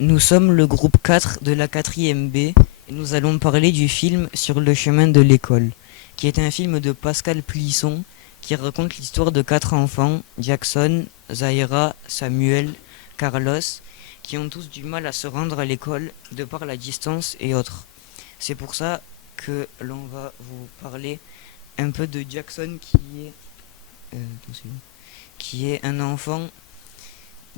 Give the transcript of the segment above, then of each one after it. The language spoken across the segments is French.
Nous sommes le groupe 4 de la 4e B et nous allons parler du film Sur le chemin de l'école, qui est un film de Pascal Plisson qui raconte l'histoire de 4 enfants, Jackson, Zahira, Samuel, Carlos, qui ont tous du mal à se rendre à l'école de par la distance et autres. C'est pour ça que l'on va vous parler un peu de Jackson euh, qui est un enfant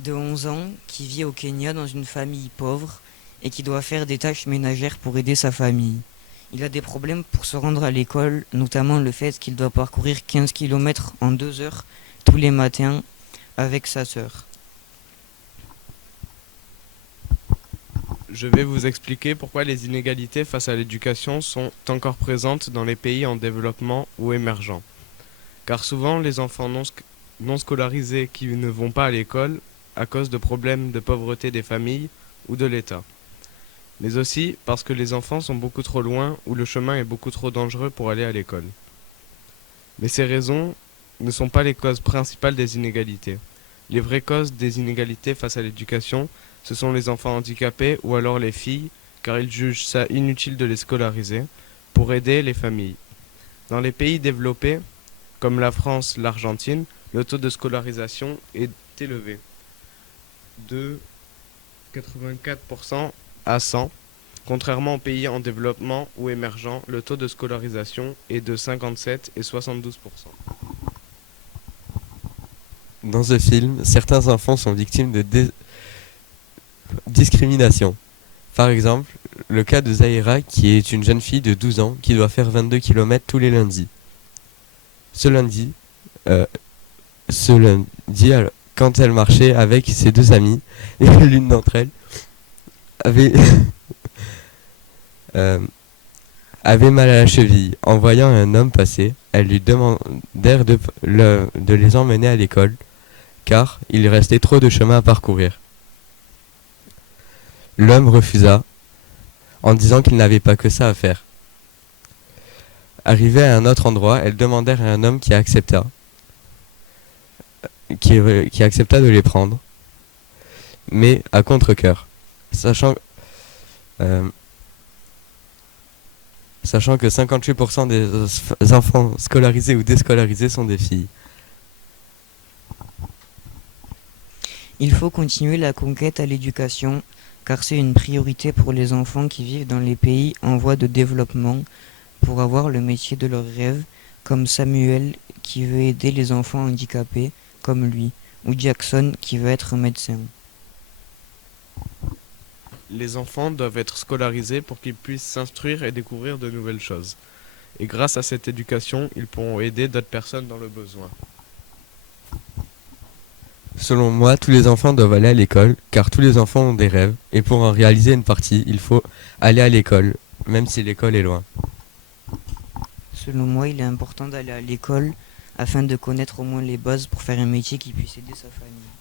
de 11 ans qui vit au Kenya dans une famille pauvre et qui doit faire des tâches ménagères pour aider sa famille. Il a des problèmes pour se rendre à l'école, notamment le fait qu'il doit parcourir 15 km en 2 heures tous les matins avec sa sœur. Je vais vous expliquer pourquoi les inégalités face à l'éducation sont encore présentes dans les pays en développement ou émergents. Car souvent, les enfants non scolarisés qui ne vont pas à l'école à cause de problèmes de pauvreté des familles ou de l'État. Mais aussi parce que les enfants sont beaucoup trop loin ou le chemin est beaucoup trop dangereux pour aller à l'école. Mais ces raisons ne sont pas les causes principales des inégalités. Les vraies causes des inégalités face à l'éducation, ce sont les enfants handicapés ou alors les filles, car ils jugent ça inutile de les scolariser, pour aider les familles. Dans les pays développés, comme la France, l'Argentine, le taux de scolarisation est élevé, de 84% à 100. Contrairement aux pays en développement ou émergents, le taux de scolarisation est de 57 et 72%. Dans ce film, certains enfants sont victimes de discrimination. Par exemple, le cas de Zahira, qui est une jeune fille de 12 ans qui doit faire 22 km tous les lundis. Ce lundi, euh, quand elle marchait avec ses deux amies, et l'une d'entre elles avait, euh, avait mal à la cheville. En voyant un homme passer, elles lui demandèrent de les emmener à l'école, car il restait trop de chemin à parcourir. L'homme refusa, en disant qu'il n'avait pas que ça à faire. Arrivées à un autre endroit, elles demandèrent à un homme qui accepta, qui accepta de les prendre, mais à contre-cœur, sachant que 58% des enfants scolarisés ou déscolarisés sont des filles. Il faut continuer la conquête à l'éducation, car c'est une priorité pour les enfants qui vivent dans les pays en voie de développement pour avoir le métier de leurs rêves, comme Samuel qui veut aider les enfants handicapés, comme lui, ou Jackson qui veut être médecin. Les enfants doivent être scolarisés pour qu'ils puissent s'instruire et découvrir de nouvelles choses. Et grâce à cette éducation, ils pourront aider d'autres personnes dans le besoin. Selon moi, tous les enfants doivent aller à l'école, car tous les enfants ont des rêves, et pour en réaliser une partie, il faut aller à l'école, même si l'école est loin. Selon moi, il est important d'aller à l'école afin de connaître au moins les bases pour faire un métier qui puisse aider sa famille.